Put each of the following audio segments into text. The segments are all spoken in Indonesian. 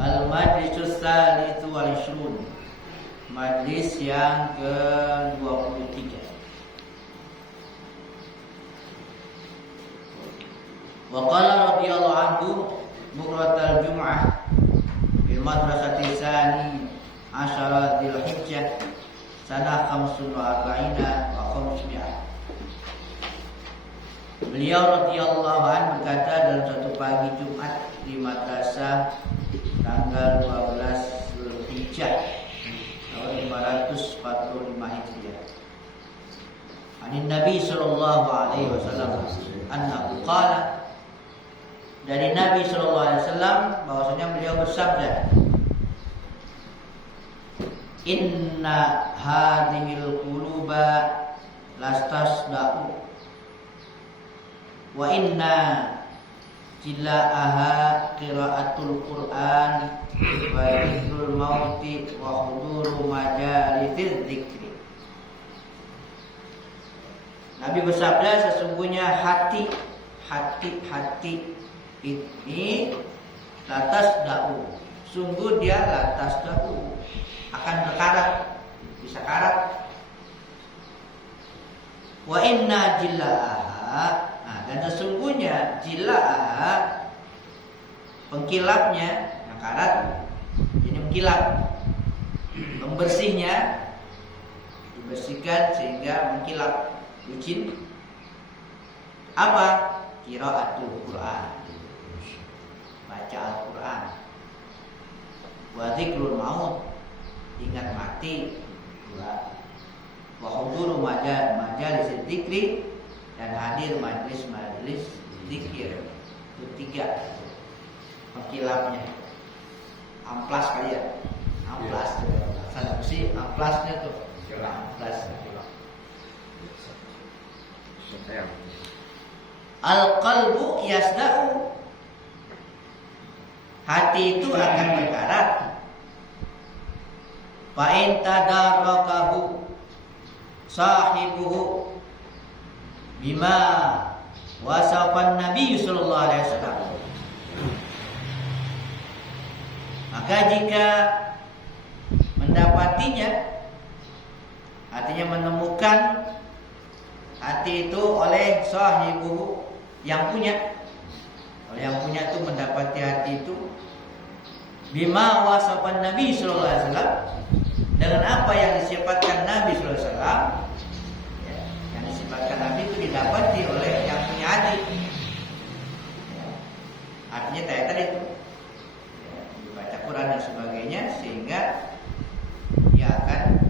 Al-Majlisus Tsalitsu wal 'Ishrun, majlis yang ke-23. Wa qala radhiyallahu anhu bukratal jum'ah fil madrasati tsani asyara dzulhijjah sanah 45 wa 500. Beliau radhiyallahu anhu berkata dalam satu pagi Jumat di madrasah tanggal 12 Zulhijjah tahun 545 Hijriah. Anin Nabi sallallahu alaihi wasallam annahu qala, dari Nabi sallallahu alaihi wasallam bahwasanya beliau bersabda, inna hadhil quluba lastasda'u wa inna jila'aha qiraatul Qur'an wa dhikrul mauti wa huduru majalisiz dzikri. Nabi bersabda, sesungguhnya hati ini latas da'u, sungguh dia latas da'u, akan berkarat, bisa karat. Wa inna jila'aha, dan sesungguhnya jila'aha, pengkilapnya, yang karat jadi mengkilap, pembersihnya dibersihkan sehingga mengkilap, licin. Apa? Qiraatul Qur'an, baca Al-Quran. Wa dzikrul maut, ingat mati. Wa huduru majalis dzikri, dan hadir majlis-majlis zikir. Itu 3 pengkilapnya. Amplas kali ya, amplas. Sana besi amplasnya tuh, amplas. Al-qalbu yasda'u, hati itu akan berkarat. Fa in tadarrakahu sahibuhu bima wasafan Nabi sallallahu alaihi wasallam, maka jika mendapatinya, artinya menemukan hati itu oleh sahibuhu, yang punya, oleh yang punya itu mendapati hati itu bima wasafan Nabi sallallahu alaihi wasallam, dengan apa yang disifatkan Nabi sallallahu alaihi wasallam. Yang disifatkan Nabi itu didapati oleh yang punya hati. Artinya tadi itu dibaca Quran dan sebagainya, sehingga dia akan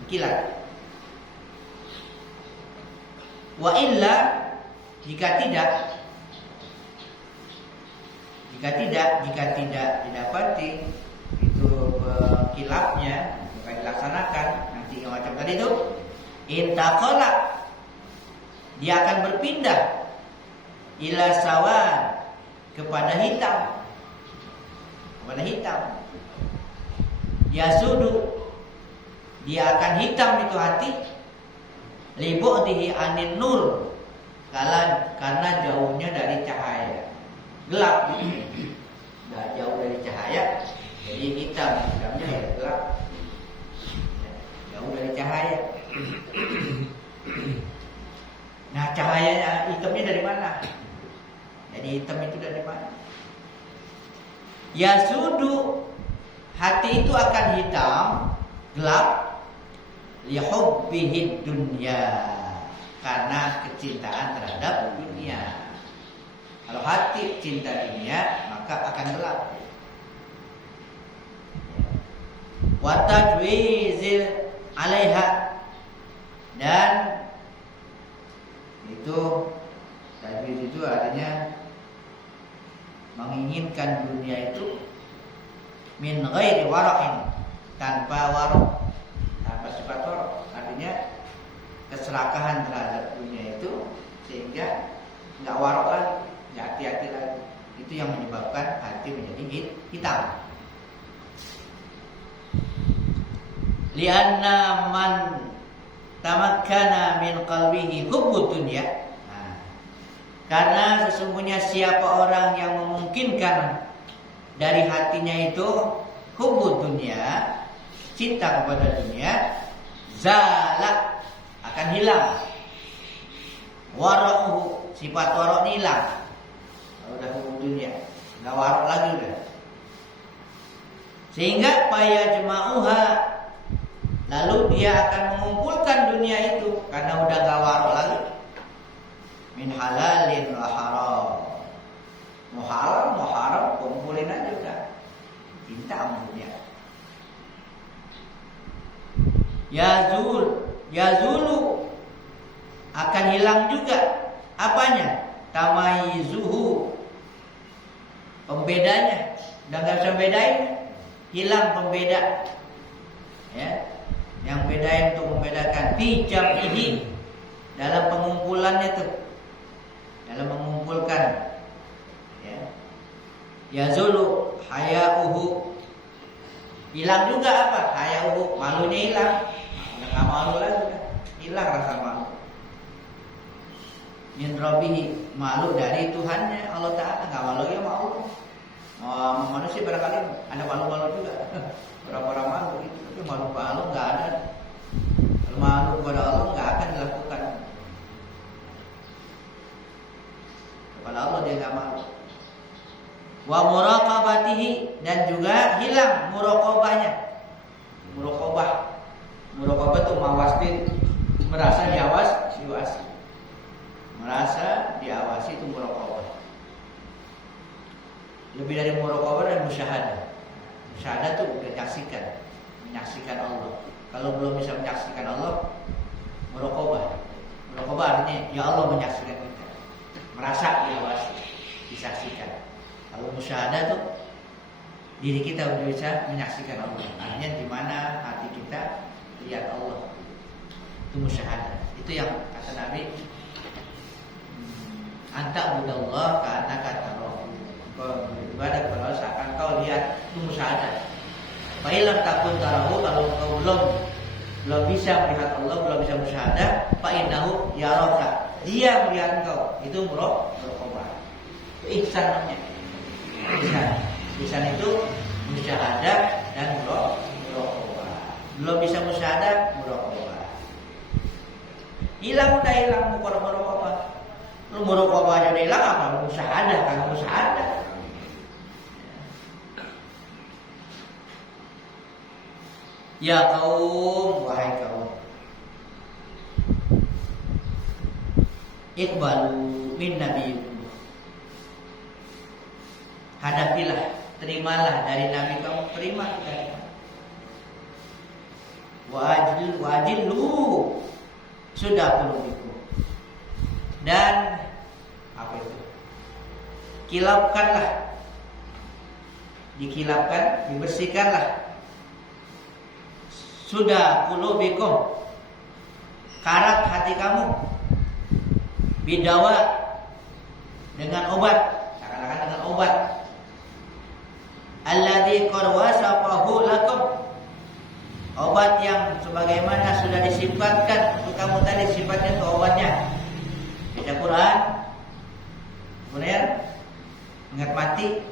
mengkilat. Wa illa, Jika tidak didapati itu kilafnya bukan dilaksanakan, nanti yang macam tadi itu intaqala, dia akan berpindah ila sawan, kepada hitam. Yasudu, dia akan hitam itu hati, libu'dihi anin nur, karena jauhnya dari cahaya. Gelap, nggak jauh dari cahaya, jadi hitamnya ya gelap, jauh dari cahaya. Nah, cahayanya hitamnya dari mana? Jadi hitam itu dari mana? Yasudu, hati itu akan hitam, gelap, lihubbihid dunya, karena kecintaan terhadap dunia. Kalau hati cinta dunia, maka akan gelap. Wa tajwizil 'alaiha, dan itu tajwiz itu artinya menginginkan dunia itu min ghairi wara'in, tanpa waraq, tanpa sifat waraq, artinya keserakahan terhadap dunia itu sehingga enggak waraq lagi, enggak hati-hati lagi. Itu yang menyebabkan hati menjadi hitam. Lianna man tamakkana min qalbihi hubbud dunya, karena sesungguhnya siapa orang yang memungkinkan dari hatinya itu hubbud dunya, cinta kepada dunia, zala, akan hilang. Wara'uhu, sifat waraq hilang. Kalau udah hubbud dunya, enggak waraq lagi udah. Sehingga fayajma'uha, lalu dia akan mengumpulkan dunia itu karena udah enggak waraq lagi. Min halalin wa haram, mau halal mau haram kumpulin aja udah, cinta sama dunia. Yazulu, akan hilang juga apanya? Tamayizuhu, pembedanya, udah nggak bisa bedain, hilang pembeda, ya, yang bedain untuk membedakan. Fi jam'ihi, dalam pengumpulannya tuh, dalam mengumpulkan, ya. Yazulu hayauhu, hilang juga apa? Hayauhu, malunya hilang, udah nggak malu lagi, udah hilang rasa malu. Min rabbihi, malu dari Tuhannya Allah Ta'ala, nggak malu ya malu. Manusia barangkali ada malu-malu juga, orang-orang malu itu, tapi malu-malu nggak ada. Kalau malu kepada Allah nggak akan dilakukan. Kepada Allah dia nggak malu. Wa muraqabatihi, dan juga hilang muraqabahnya. Muraqabah itu mawastin, merasa diawasi. Merasa diawasi itu muraqabah. Lebih dari muraqabah dan musyahadah. Musyahadah itu udah menyaksikan Allah. Kalau belum bisa menyaksikan Allah, muraqabah. Muraqabah artinya ya Allah menyaksikan kita. Merasa diawasi, disaksikan. Kalau musyahadah itu diri kita udah bisa menyaksikan Allah. Artinya di mana hati kita lihat Allah. Itu musyahadah. Itu yang kata Nabi, anta budallah karena kata roh, beribadah kepada Allah seakan kau lihat, itu musyahadah. Fa'ilam takun tarahu, kalau kau belum bisa melihat Allah, belum bisa musyahadah, fa'innahu yaraka, dia melihat engkau, itu muraqabah. Itu ihsan namanya. Ihsan itu musyahadah dan muraqabah. Belum bisa musyahadah, muraqabah. Hilang muraqabah. Lu muraqabah aja udah hilang, apa musyahadah? Karena musyahadah. Ya kaum, wahai kaum, iqbalu min nabiyyikum, hadapilah, terimalah dari nabi kamu, terima dari wajillu sudah qulubikum, dan kilapkanlah, dikilapkan, dibersihkanlah. Sudah qulubikum, karat hati kamu, bidawa, dengan obat, seakan-akan dengan obat. Alladzi qad wasafahu lakum, obat yang sebagaimana sudah disifatkan untuk kamu tadi, sifatnya itu obatnya. Baca Quran, kemudian ingat mati,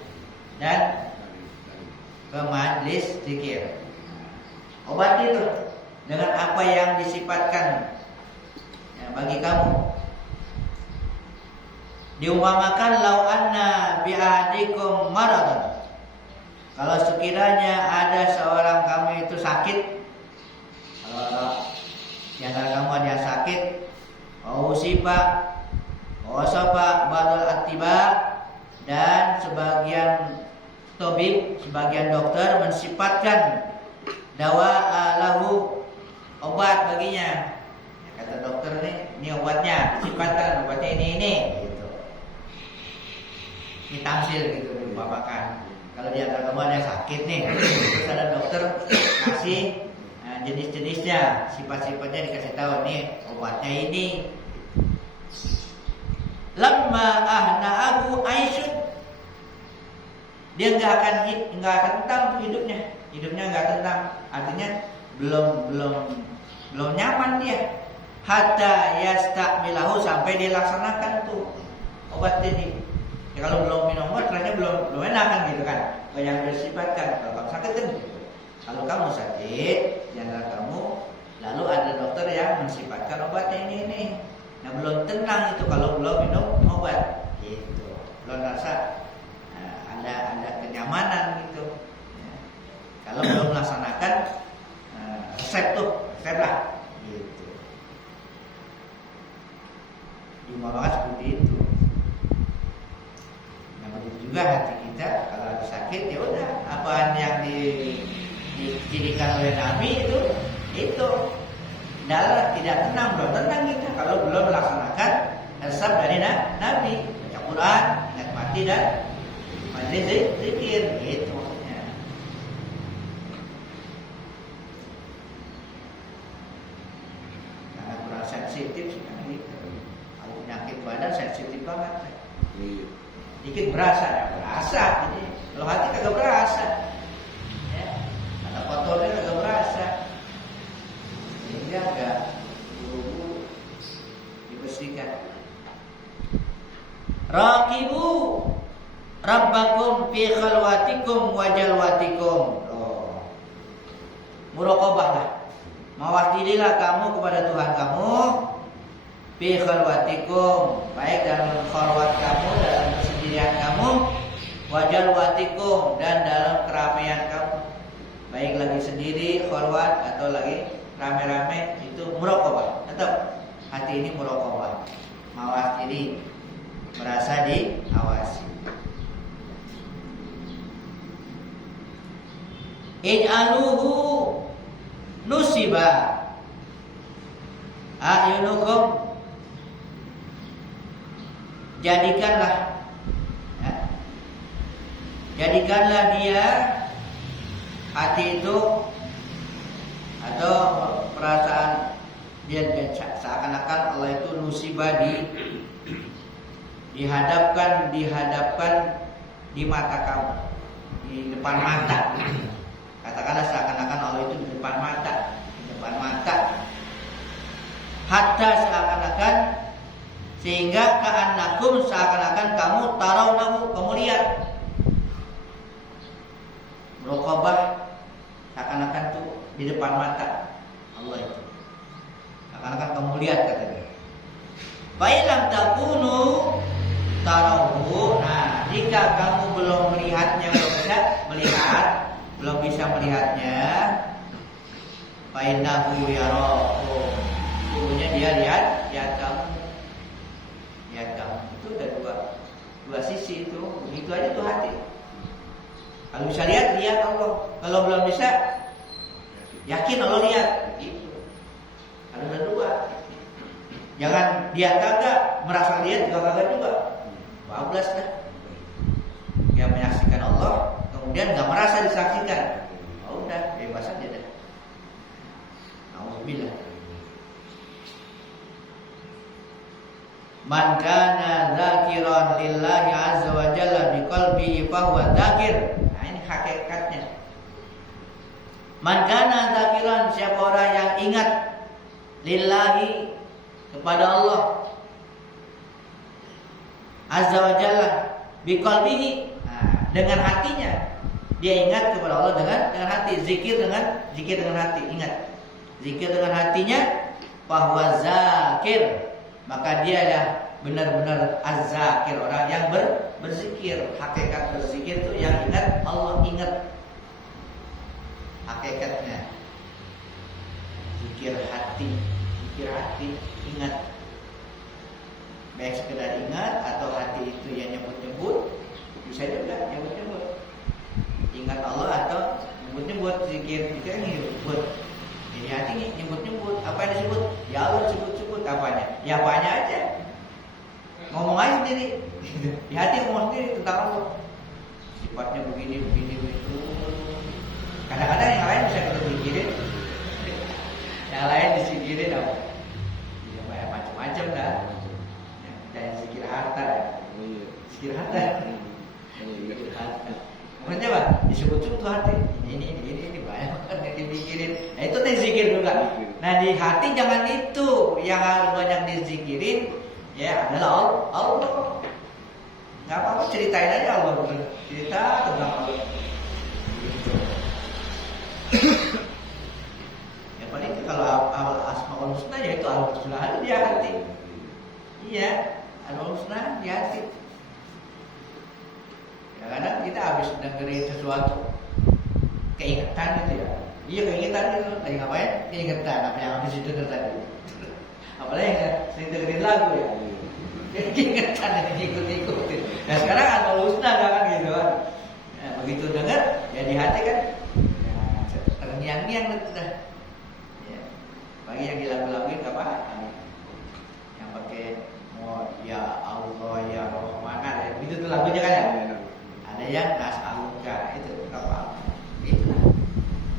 dan ke majlis zikir. Obat itu dengan apa yang disifatkan ya, bagi kamu. Diumpamakan lau anna bi'adikum maradun, kalau sekiranya ada seorang kamu itu sakit, kalau di antara kamu ada yang sakit, wasapa badal atiba, dan sebagian tabib, sebagian dokter mensifatkan dawa lahu, obat baginya. Ya, kata dokter nih, ini obatnya, sifatkan obatnya ini gitu. Ini tamsil gitu diumpamakan. Kalau di antara kamu ada yang sakit nih, terus ada dokter kasih jenis-jenisnya, sifat-sifatnya dikasih tahu nih, obatnya ini. Lamma ahna'ahu aisyun, dia nggak akan tentang hidupnya nggak tentang, artinya belum nyaman dia. Hatta yastakmilahu, sampai dia laksanakan tuh obat ini. Ya, kalau belum minum obat, rasanya belum enak kan gitu kan. Yang bersifatkan kalau kamu sakit kan gitu. Kalau kamu sakit, di antara kamu, lalu ada dokter yang mensifatkan obatnya ini. Nah, belum tenang itu kalau belum minum obat gitu. Belum rasa ada kenyamanan gitu. Ya. Kalau belum melaksanakan resep lah gitu. Diumpamakan seperti itu. Nah, begitu juga hati kita kalau lagi sakit, ya udah apaan yang dicirikan oleh Nabi itu darah tidak tenang, belum tenang kita kalau belum melaksanakan resep dari Nabi, baca Quran, ingat mati, dan majlis zikir gitu maksudnya. Karena kurang sensitif sekali. Kalau penyakit badan sensitif banget. Dikit berasa. Jadi kalau hati kagak berasa. Ya. Kata kotornya kagak berasa. Sehingga agak buru-buru dibersihkan. Raqibu Rabbakum fi khalwatikum wa jalwatikum. Muraqabahlah. Mawas dirilah kamu kepada Tuhan kamu fi khalwatikum, baik dalam khalwat kamu, dalam kesendirian kamu, wa jalwatikum, dan dalam keramaian kamu. Baik lagi sendiri khalwat atau lagi rame-rame, itu muraqabah. Tetap hati ini muraqabah. Mawas diri, merasa diawasi. Ij'aluhu nusiba a'yunukum, jadikanlah dia hati itu atau perasaan dia seakan-akan Allah itu nusiba dihadapkan di mata kamu, di depan mata. Katakanlah seakan-akan Allah itu di depan mata. Hatta seakan-akan, sehingga ka'annakum, seakan-akan kamu tarawnahu, kamu lihat. Muraqabah seakan-akan tuh di depan mata Allah itu. Seakan-akan kamu lihat, kata dia. Fa illam takunu tarawhu, nah jika kamu belum melihatnya, belum bisa melihatnya, fa innahu yarakum, sesungguhnya dia lihat kamu. Itu ada dua sisi itu. Begitu aja tuh hati. Kalau bisa lihat Allah. Kalau belum bisa, yakin Allah lihat. Gitu. Ada dua. Jangan dia kagak merasa lihat juga kagak juga. Bablas dah. Dia menyaksikan Allah, kemudian nggak merasa disaksikan. Oh, udah bebas aja dah. Alhamdulillah. Man kana dzakiran lillahi azza wa jalla biqalbihi fa huwa dzakir. Nah, ini hakikatnya. Man kana dzakiran, siapa orang yang ingat lillahi kepada Allah azza wa jalla biqalbihi, dengan hatinya. Dia ingat kepada Allah dengan hati, zikir dengan hati, ingat. Zikir dengan hatinya, bahwa zakir, maka dia ya benar-benar az-zakir, orang yang berzikir. Hakikat berzikir itu yang ingat Allah, ingat hakikatnya. Zikir hati, ingat. Baik sekedar ingat atau hati itu yang nyebut-nyebut, bisa juga nyebut-nyebut. Ingat Allah atau nyebut-nyebut, zikir itu kan nyebut. Jadi hati nih nyebut-nyebut, apa yang disebut? Ya Allah sebut-sebut apanya? Ya apanya aja. Ngomong aja sendiri. Di hati ngomong sendiri tentang Allah. Sifatnya begini begitu. Kadang-kadang yang lain bisa kita pikirin. Yang lain disikirin apa? Ya banyak macam-macam dah. Jangan zikir harta ya. Zikir harta. Zikir harta. Maksudnya apa? Disebut-sebut tuh hati. Ini banyak banget yang dipikirin. Nah itu nih zikir juga. Nah di hati jangan itu. Yang harus banyak dizikirin ya adalah Allah. Gak apa-apa, ceritain aja Allah. Cerita tentang Allah. Yang paling kalau Asmaul Husna ya itu Al-Husna ada di hati. Iya, Al-Husna di hati. Kadang-kadang kita habis dengerin sesuatu keingetan gitu ya. Iya keingetan itu, lagi ngapain? Keingetan apa yang habis itu tadi. Apalagi yang sering dengerin lagu ya. Jadi keingetan yang ikut-ikutin. Nah sekarang Al-Husna kan gitu kan. Nah, begitu denger ya di hati kan ya, terngiang-ngiang itu dah. Ya. Bagi yang di lagu-lagu itu apa? Yang pakai ya Allah ya Rahman ya. Itu tuh lagunya kan ya. Ada yang nas'aluka itu apa? Itu.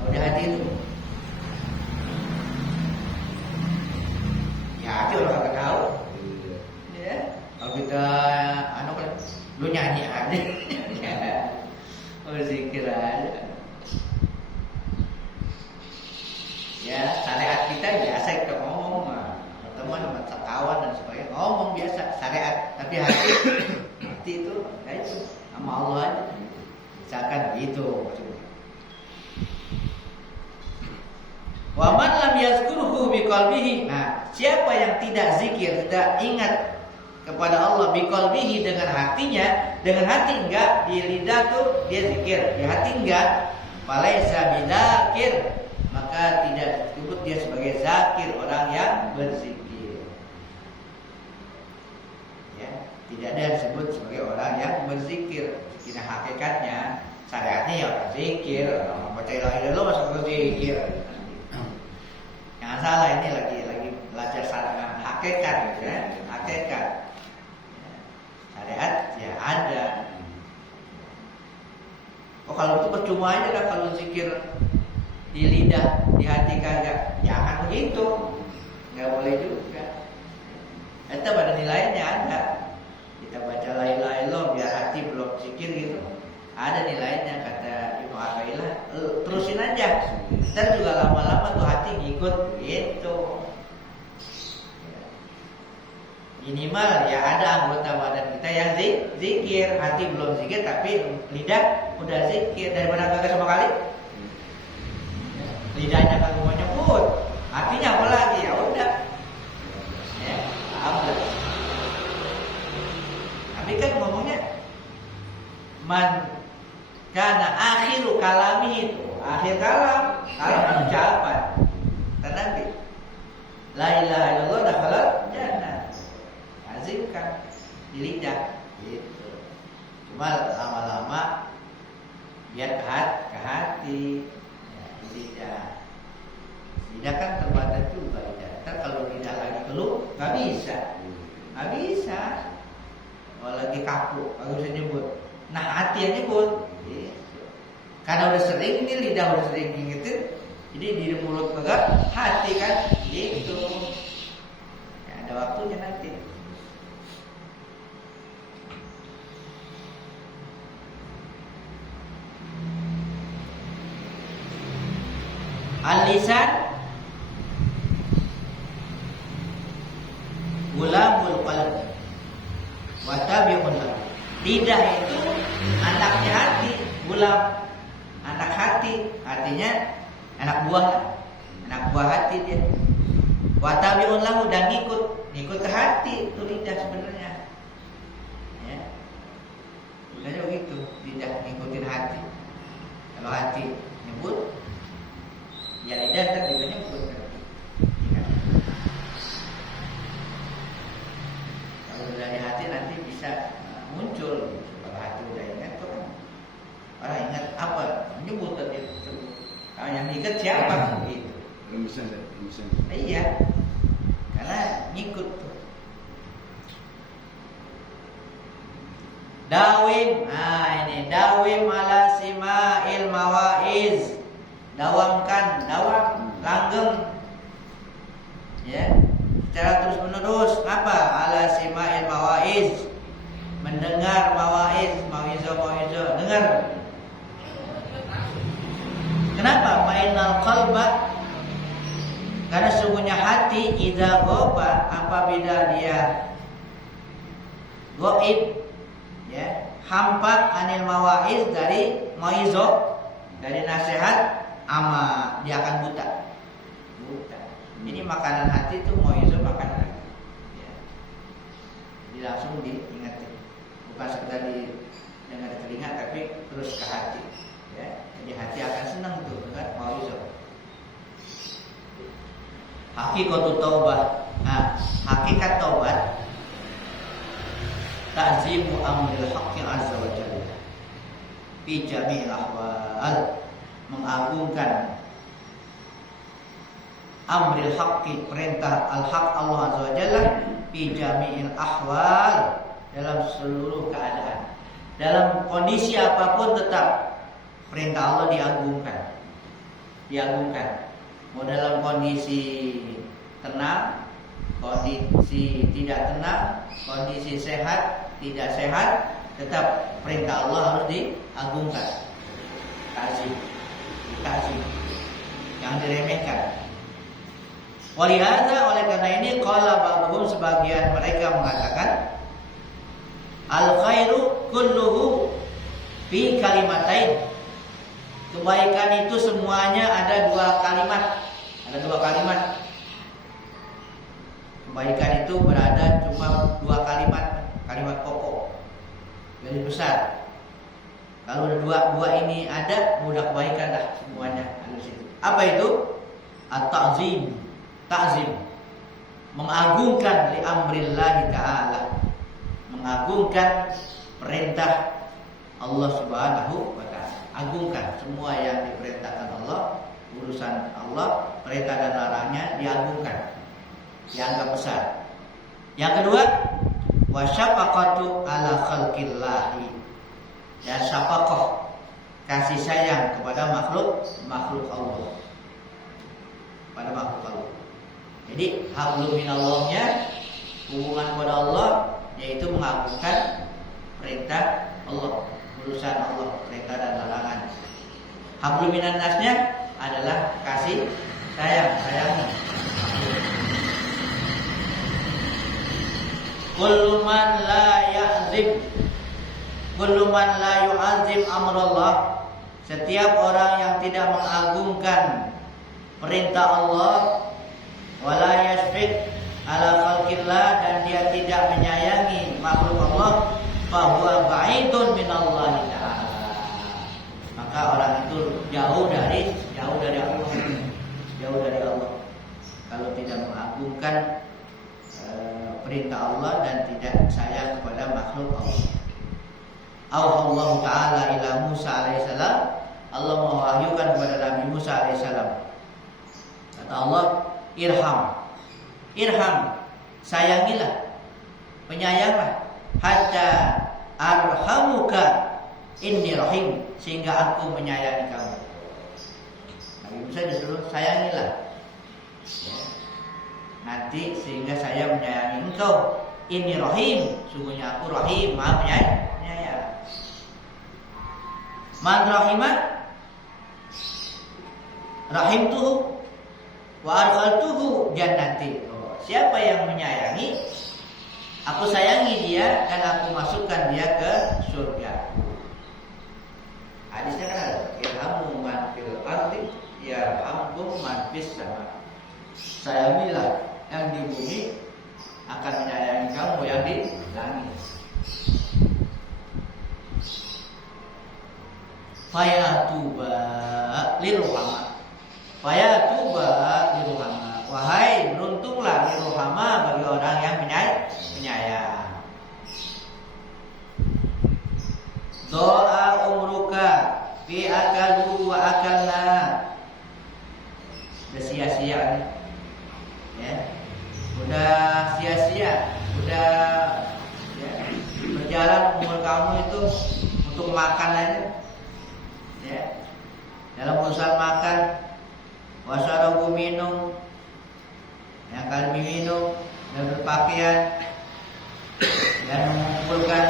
Kalau di hati itu. Ya hati orang kagak tahu. Ya. Kalau kita kan lu nyanyi aja. Oh zikir aja. Ya, syariat kita biasa kita ngomong sama teman, sama kawan dan sebagainya. Ngomong biasa syariat, tapi hati itu kayak itu sama Allah aja. Misalkan begitu. Wa man lam yazkurhu biqalbihi. Nah, siapa yang tidak zikir, tidak ingat kepada Allah biqalbihi dengan hatinya, dengan hati enggak, di lidah tuh dia zikir, di hati enggak, falaisa bidzakir, maka tidak disebut dia sebagai zakir, orang yang berzikir. Ya, tidak ada disebut sebagai orang yang berzikir. Zikir hakikatnya, syariatnya ya orang zikir, orang baca la ilaha illallah masuk zikir. Jangan salah, ini lagi belajar syariat hakikat ya, hakikat. Syariat ya ada. Oh kalau itu percuma aja lah kalau zikir di lidah, di hati kagak. Jangan begitu. Enggak boleh juga. Itu pada nilainya ada. Kita baca la ilaha illallah biar hati belum zikir gitu. Ada nilainya kata Ibnu Athaillah. Terusin aja. Ntar juga lama-lama tuh hati ngikut gitu. Minimal ya ada anggota badan kita yang zikir, hati belum zikir tapi lidah udah zikir. Daripada kagak sama kali, lidahnya kagak mau nyebut, hatinya apa lagi? Ya udah, ya udah. Tapi kan ngomongnya man kana akhiru kalami itu, akhir kalam ucapan. Nabi la ilaha illallah dakhala jannah. Azimkan di lidah gitu. Cuma lama-lama biar ke hati ya, di lidah. Lidah kan terbatas juga lidah. Ntar kalau lidah lagi keluh nggak bisa. Kalau lagi kaku nggak bisa nyebut. Nah hati yang nyebut gitu. Karena udah sering ini lidah udah sering gitu, jadi di mulut pegang hati kan gitu ya, ada waktunya nanti. Al-lisan gulamul qalb wa tabi'un lahu. Lidah itu anaknya hati, gulam anak hati, artinya anak buah hati dia. Wa tabi'un lahu, dan ngikut ke hati itu lidah sebenarnya. Ya. Sebenarnya begitu, lidah ngikutin hati. Kalau hati nyebut, ya lidah kan juga nyebut. Ya. Kalau dari hati nanti bisa muncul. Kalau hati udah ingat tuh kan, orang ingat apa? Menyebut tadi tersebut. Kalau yang ingat siapa? Gitu. Rumusan. Iya, karena ngikut tuh. Dawim, ini dawim ala sima'il mawaiz. Dawam, langgeng. Ya, secara terus menerus. Apa? Ala sima'il mawaiz. Mendengar mawaiz, mawizo, dengar. Kenapa? Fa'innal qalba, karena sungguhnya hati idza ghaba, apabila dia ghaib, ya, hampa anil mawaiz, dari mauizo, dari nasihat, ama dia akan buta. Ini makanan hati itu mauizo, makanan hati. Ya. Jadi langsung diingatin, bukan sekedar dengar telinga, tapi terus ke hati. Ya. Jadi hati akan senang tuh dengan mauizo. Hakikatu taubah. Nah, hakikat taubat ta'zimu amril haqqi azza wa jalla fi jami'il ahwal, mengagungkan amril haqqi, perintah al-haq Allah azza wa jalla, fi jami'il ahwal, dalam seluruh keadaan, dalam kondisi apapun tetap perintah Allah diagungkan. Mau dalam kondisi tenang, kondisi tidak tenang, kondisi sehat, tidak sehat, tetap perintah Allah harus diagungkan. Dikasih, jangan diremehkan. Walihada, oleh karena ini qala ba'dhum, sebagian mereka mengatakan al khairu kulluhu fi kalimatain. Kebaikan itu semuanya ada dua kalimat. Kebaikan itu berada cuma dua kalimat pokok, garis besar. Kalau dua ini ada, mudah kebaikan dah semuanya ada di situ. Apa itu? At-ta'zim, mengagungkan li amrillahi ta'ala, mengagungkan perintah Allah Subhanahu wa ta'ala. Agungkan semua yang diperintahkan Allah, urusan Allah, perintah dan larangnya diagungkan, dianggap besar. Yang kedua, wasyafaqatu ala khalqillahi, dan syafaqah, kasih sayang kepada makhluk Allah, pada makhluk Allah. Jadi hablum minallahnya, hubungan kepada Allah, yaitu mengagungkan perintah Allah, urusan Allah, perintah dan larangan. Hablum minan nasnya adalah kasih sayang. Kullu man la yu'azzim amrullah, setiap orang yang tidak mengagungkan perintah Allah, wala yashfiq ala khalqillah, dan dia tidak menyayangi makhluk Allah, fahuwa ba'idun minallahi ta'ala, maka orang itu jauh dari Allah. Kalau tidak mengagungkan perintah Allah dan tidak sayang kepada makhluk Allah. Allah Ta'ala ila Musa alaihissalam, Allah mewahyukan kepada Nabi Musa alaihissalam, kata Allah, irham, sayangilah, penyayanglah, hatta arhamuka inni rahim, sehingga aku menyayangi kamu. Nabi Musa disuruh sayangilah, ya. Nanti sehingga saya menyayangi engkau. Inni rahim, sungguhnya aku rahim, maha penyayang. Man rahimah rahimtuhu wa adkhaltuhu jannati. Siapa yang menyayangi, aku sayangi dia dan aku masukkan dia ke surga. Hadisnya kan ada, irhamu man fil ardi yarhamkum man fis sama. Sayangilah yang di bumi, akan menyayangi kamu yang di langit. Fayatuba liruhama, fayatuba liruhama. Wahai beruntunglah liruhama bagi orang yang penyayang. Doa umruka fi akalu wa akalna. Udah sia-sia nih, ya. Udah sia-sia, udah ya, berjalan umur kamu itu untuk makan aja, ya. Dalam urusan makan, wasarabu minum, yang kali minum dan berpakaian dan mengumpulkan,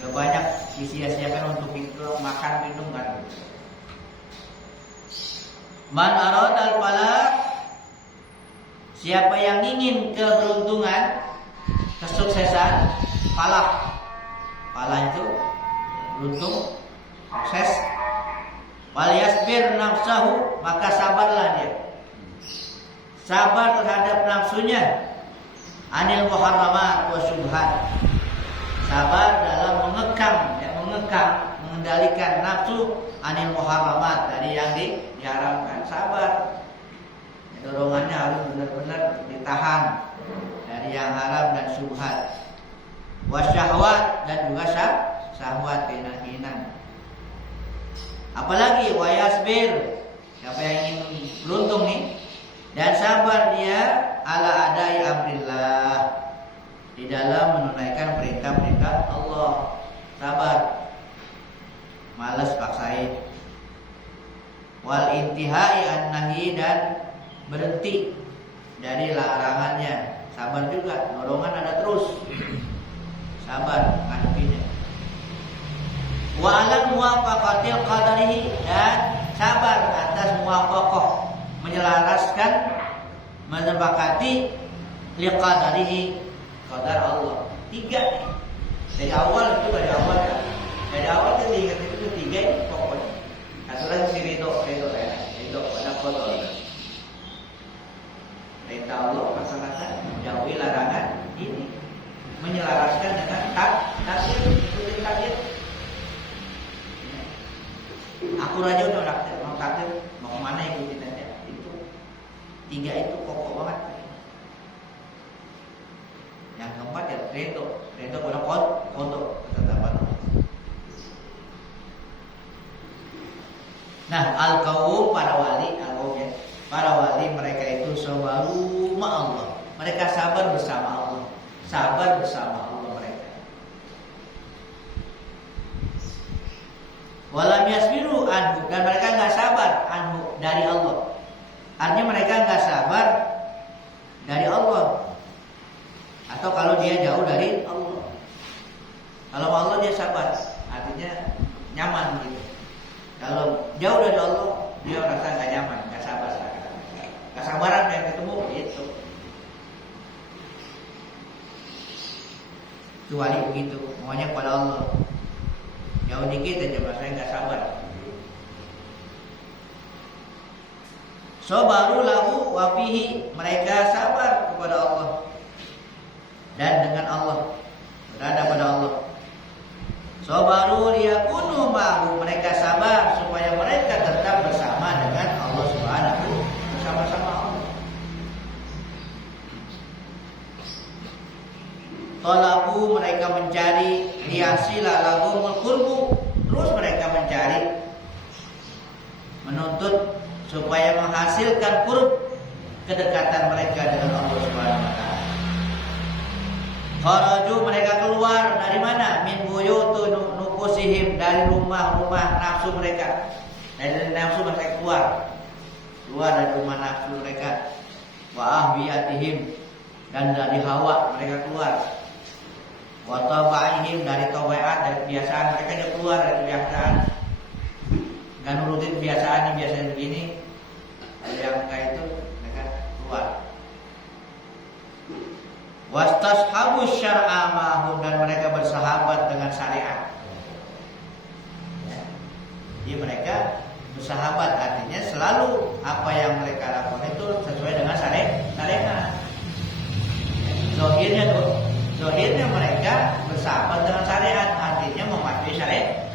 udah banyak disia-siakan untuk itu makan minum kan. Man aradal falah, siapa yang ingin keberuntungan, kesuksesan, falah. Falah itu beruntung, sukses. Wal yasbir nafsahu, maka sabarlah dia. Sabar terhadap nafsunya. Anil muharramat wa syubhat. Sabar dalam mengekang, mengendalikan nafsu anil muharramat, dari yang diharamkan. Sabar, dorongannya harus benar-benar ditahan dari yang haram dan syubhat. Wasyahwat, dan juga syahwat, keinginan. Apalagi wayasbir, siapa yang ingin beruntung nih, dan sabar dia ala adai amrillah, di dalam menunaikan perintah-perintah Allah. Sabar, malas paksain. Wal intihai an-nahi, dan berhenti dari larangannya. Sabar juga, dorongan ada terus. Sabar ngadepinya. Wa ala muwafaqatil qadarihi, dan sabar atas muwafaqah, menyelaraskan, menyepakati liqadarihi, qadar Allah. 3 nih. Dari awal kan. Dari awal kita ingat itu 3 ini pokoknya. Satu lagi si ridho pada kotor. Perintah Allah laksanakan, jauhi larangan ini, menyelaraskan dengan takdir, ikutin takdir. Aku aja udah takdir, mau kemana ikutin aja. Itu 3 itu pokok banget. Yang keempat ya ridho pada kotor ketetapan. Nah, al-qaum, para wali, para wali mereka itu sabaru ma Allah. Mereka sabar bersama Allah. Sabar bersama Allah mereka. Walam yasbiru anhu, dan mereka enggak sabar anhu, dari Allah. Artinya mereka enggak sabar dari Allah. Atau kalau dia jauh dari Allah. Kalau Allah dia sabar, artinya nyaman gitu. Kalau jauh dari Allah, dia merasa nggak nyaman, nggak sabar. Kesabaran yang ketemu itu. Kecuali begitu, maunya pada Allah. Jauh dikit aja rasanya nggak sabar. Sabaru lahu wa fihi, mereka sabar kepada Allah dan dengan Allah, berada pada Allah. Sabaru liyakunu ma'hu, mereka sabar supaya mereka tetap bersama dengan Allah Subhanahu, bersama-sama Allah. Talabu, mereka mencari, liyasila lahumul qurbu, terus mereka mencari, menuntut supaya menghasilkan qurb, kedekatan mereka dengan Allah Subhanahu wa taala. Kharaju, mereka keluar min buyutu nufusihim, dari rumah-rumah nafsu mereka. Dari nafsu mereka keluar dari rumah nafsu mereka. Wa ahwiyatihim, dan dari hawa mereka keluar. Wa tabaihim, dari tabiat, dari kebiasaan mereka juga keluar dari kebiasaan. Enggak nurutin kebiasaan ini, biasanya begini. Ada yang kayak itu mereka keluar. Wastashabus syar'a ma'hum, dan mereka bersahabat dengan syariat. Ya. Jadi mereka bersahabat, artinya selalu apa yang mereka lakukan itu sesuai dengan syariat. Zohirnya mereka bersahabat dengan syariat, artinya mematuhi syariat.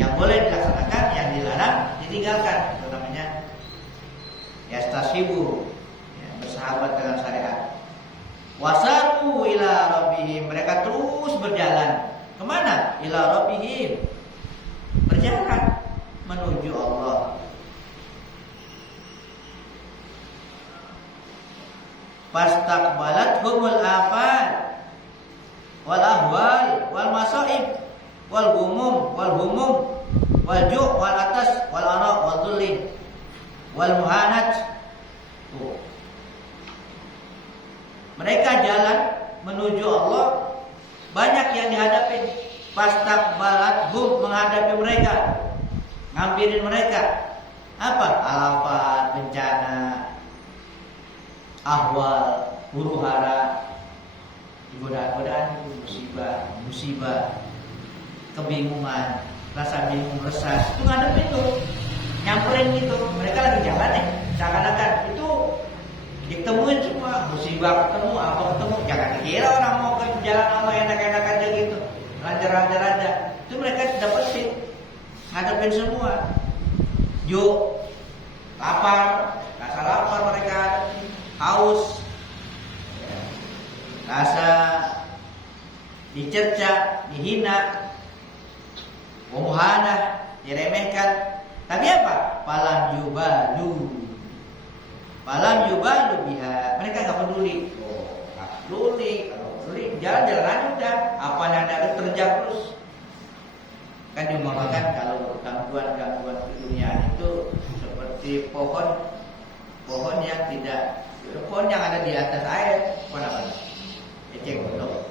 Yang boleh dilaksanakan, yang dilarang ditinggalkan. Itu namanya yastashibu, ya, bersahabat dengan syariat. Wasaru ila rabbihim, mereka terus berjalan. Kemana? Ila rabbihim, berjalan menuju Allah. Fastaqbalathumul afat wal ahwal wal masaib wal humum wal ju' wal atas wal ara wal dhulli wal muhanat. Mereka jalan menuju Allah, banyak yang dihadapi. Fastaqbalathum, menghadapi mereka, ngambilin mereka. Apa? Alafat, bencana, ahwal, huru hara, godaan, musibah, kebingungan, rasa bingung, resah. Itu ngadepin tuh, nyamperin gitu. Mereka lagi jalan seakan-akan itu ditemuin semua, musibah ketemu, apa ketemu. Jangan kira orang mau ke jalan Allah enak-enak aja gitu, lancar-lancar aja. Itu mereka dapetin, ngadepin semua. Lapar, rasa lapar mereka hadapi, haus, rasa dicerca, dihina, muhanah, diremehkan. Tapi apa? Falam yubalu biha, mereka nggak peduli. Kalau peduli, jalan-jalan aja udah. Apa yang ada terjang terus. Kan diumpamakan kalau gangguan dunia itu seperti pohon yang tidak, pohon yang ada di atas air, pohon apa? Eceng gondok.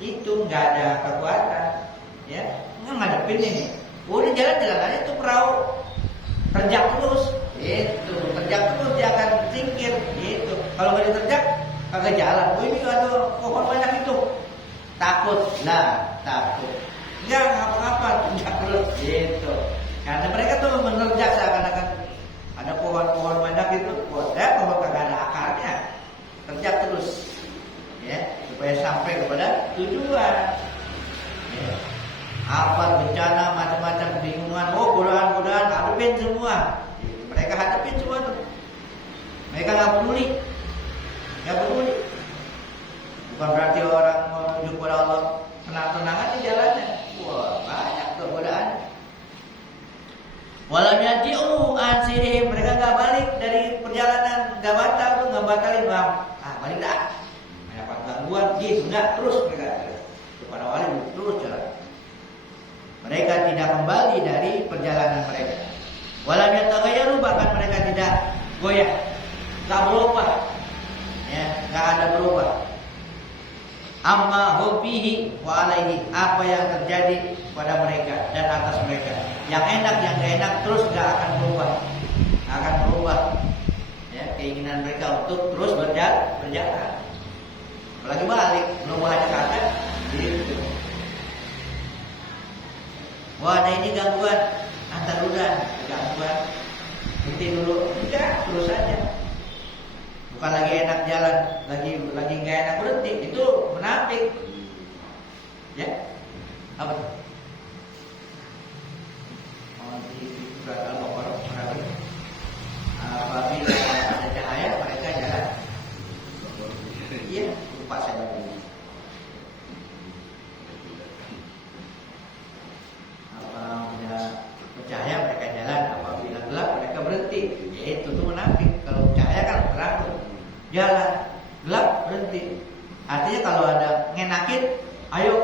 Itu nggak ada kekuatan, ya, nggak ngadepin ini. Udah jalan-jalan aja tuh perahu, terjak terus, itu terjak terus, dia akan singkir, gitu. Kalau nggak diterjak, kagak jalan. Ini ada pohon banyak itu, takut, nggak ngapa-ngapa, terjak terus, gitu. Karena mereka tuh menerjak seakan-akan ada pohon-pohon banyak itu, pohon kagak ada akarnya, terjak terus, ya, supaya sampai kepada tujuan. Ya. Apa bencana, macam-macam kebingungan, godaan, hadapin semua. Mereka hadapin semua tuh. Mereka nggak peduli. Bukan berarti orang menuju kepada Allah tenang-tenangan di jalannya. Wah, banyak tuh godaan. Walam yaji'u an sirihim, mereka nggak balik dari perjalanan, nggak batalin bang. Balik dah. Banyak gangguan, gitu nggak, terus mereka kepada wali terus jalan. Mereka tidak kembali dari perjalanan mereka. Walam yataghayyaru, bahkan mereka tidak goyah, nggak berubah, ya, nggak ada berubah. Amma hubbihi wa alaihi, apa yang terjadi pada mereka dan atas mereka, yang enak yang gak enak terus gak akan berubah, ya, keinginan mereka untuk terus berjalan. Apalagi balik, berubah aja kagak, gitu. Wah, ada ini gangguan, antar udah gangguan, berhenti dulu, enggak, terus aja. Bukan lagi enak jalan, lagi nggak enak berhenti, itu munafik. Ya, apa? Surat Al-Baqarah munafik. Apabila ada cahaya mereka jalan. Iya, lupa saya lagi. Apabila cahaya mereka jalan, apabila gelap mereka berhenti. Itu tuh munafik. Kalau cahaya kan terang, jalan, gelap berhenti. Artinya kalau ada ngenakin, ayo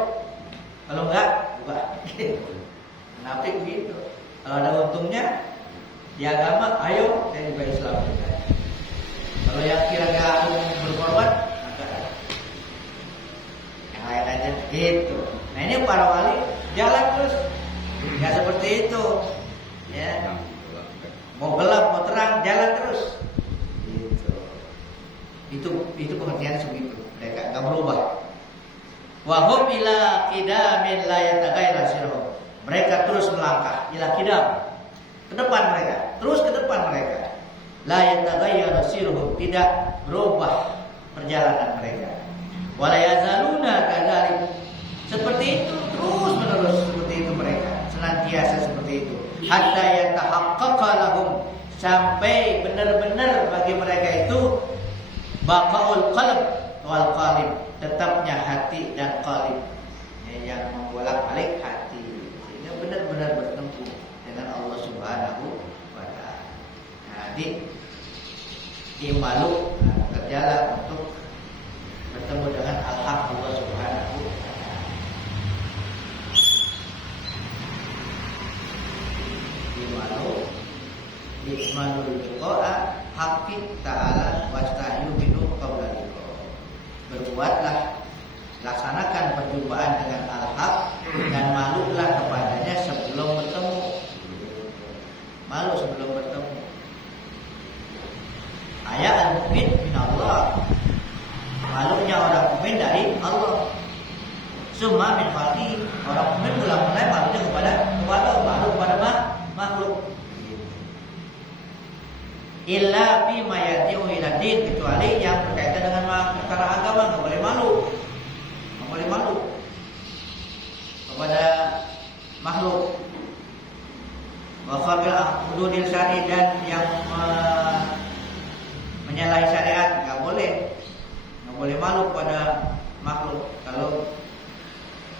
itu pengertian begitu. Mereka enggak berubah. Wa hum ila qidamin la yataghayyar sirhum. Mereka terus melangkah ila qidam, ke depan mereka, terus ke depan mereka. La yataghayyar sirhum, tidak berubah perjalanan mereka. Wa la yazaluna kadzalik. Seperti itu terus menerus, seperti itu mereka, senantiasa seperti itu. Hatta yatahaqqaqa lahum, sampai benar-benar bagi mereka itu baqaul qalb wal qalib, tetapnya hati dan qalib, yang membolak-balik hati, sehingga benar-benar bertemu dengan Allah Subhanahu wa taala. Nah, imalu, kerjalah untuk bertemu dengan al-haq Allah Subhanahu wa taala. Imalu liqa'a haqqi ta'ala wasta'inu minhu qabla liqa'. Berbuatlah, laksanakan perjumpaan dengan al-haq dan malulah kepadanya sebelum bertemu. Malu sebelum bertemu. Ayat al-mu'min min Allah. Malunya orang mukmin dari Allah. Summa min khalqi, orang mukmin mulai malunya kepada malu kepada makhluk. Illa fi ma yad'u ila din, kecuali yang berkaitan dengan perkara agama, enggak boleh malu. Enggak boleh malu kepada makhluk. Wa khabil hududil syari, dan yang menyalahi syariat enggak boleh. Enggak boleh malu kepada makhluk kalau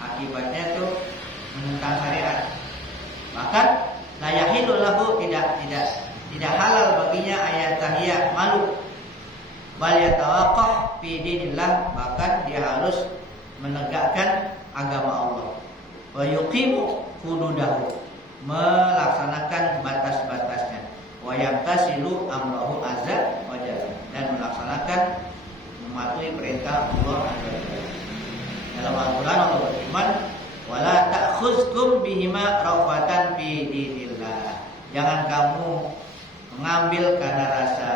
akibatnya itu menentang syariat. Bahkan la yahillu lahu, tidak halal baginya ayat tahiyah malu. Bal yatawaqqaf fi dinillah, bahkan dia harus menegakkan agama Allah. Wa yuqimu hududahu, melaksanakan batas-batasnya. Wa yamtasilu amrahu azza wa jalla, dan melaksanakan, mematuhi perintah Allah azza wa jalla. Dalam Al-Qur'an Allah berfirman, wala ta'khuzkum bihima rafatan fi dinillah. Jangan kamu mengambil karena rasa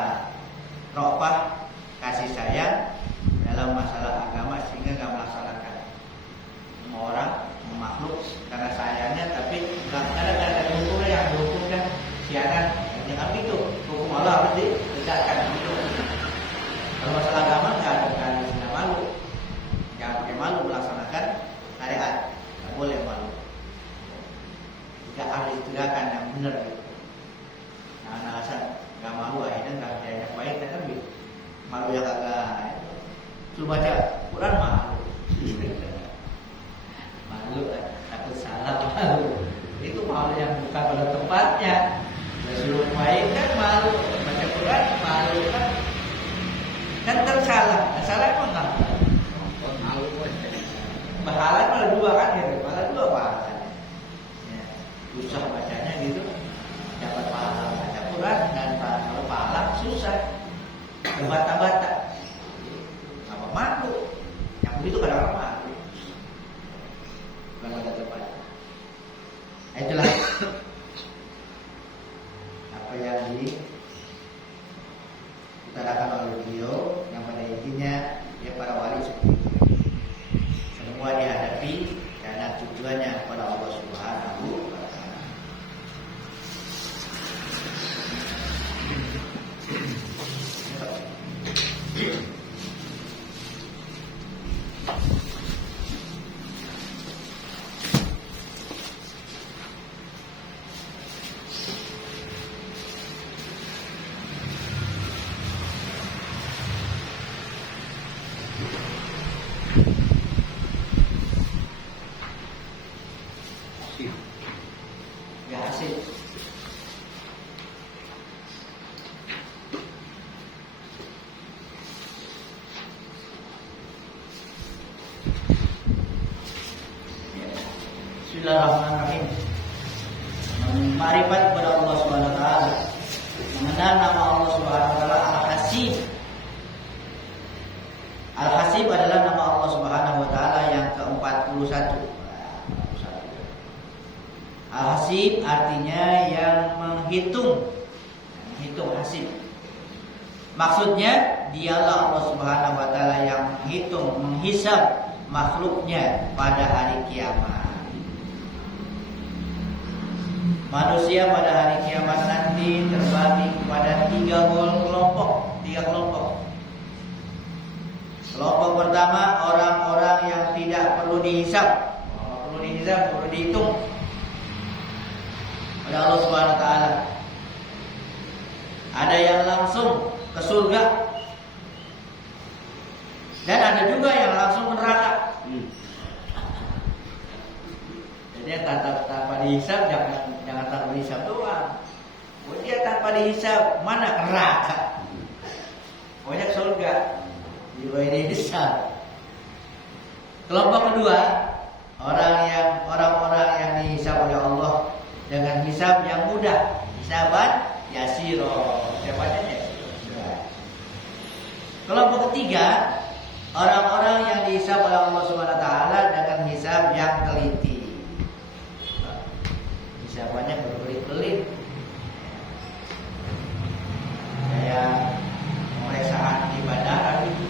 rafah, kasih sayang dalam masalah agama sehingga enggak melaksanakan. Semua orang, makhluk, karena sayangnya tapi enggak ada hukumnya yang dihukumkan siaran. Jangan gitu. Hukum Allah harus ditegakkan gitu. Kalau masalah agama enggak ada istilah malu. Jangan pakai malu melaksanakan syariat. Enggak boleh malu. Tidak harus ditegakkan yang benar gitu. Nah, asal nggak malu akhirnya nggak ada yang baik, kan gitu. Malu yang kagak. Suruh baca Quran malu. Malu, takut salah malu. Itu malu yang bukan pada tempatnya. Suruh baik kan malu, baca Quran malu kan tersalah. Salah emang nggak? Malu. Pahala malah dua kan gitu. Malah dua pahalanya. Ya, susah bacanya gitu. Dapat pahala baca Quran, dan kalau pahala susah berbata-bata. Apa malu? Yang begitu kadang-kadang malu. Bukan pada tempat. Itulah apa yang diutarakan oleh beliau, yang pada intinya ya para wali seperti itu. Semua dihadapi karena tujuannya kepada Allah Subhanahu wa taala. Ya hasil. Bismillahirrahmanirrahim. Ma'rifat kepada Allah Subhanahu wa taala. Mengenal nama Allah Subhanahu wa taala Al-Hasib. Al-Hasib adalah nama Allah Subhanahu wa taala yang ke-41. Al-Hasib artinya yang menghitung. Menghitung hasib. Maksudnya dialah Allah Subhanahu wa taala yang menghisab makhluknya pada hari kiamat. Manusia pada hari kiamat nanti terbagi kepada tiga kelompok. Kelompok pertama orang-orang yang tidak perlu dihisab, perlu dihitung oleh Allah Subhanahu wa taala. Ada yang langsung ke surga dan ada juga yang langsung ke neraka. Jadi tanpa dihisab, jangan tanpa dihisab doang. Dia tanpa dihisab mana ke neraka? Banyak surga juga dihisab. Kelompok kedua orang-orang yang dihisab oleh Allah dengan hisab yang mudah, hisaban yasiro. Siapanya yasiro. Kelompok ketiga orang-orang yang dihisab oleh Allah Subhanahu wa taala dengan hisab yang teliti. Hisabannya berbelit-belit. Kayak pemeriksaan di bandara gitu.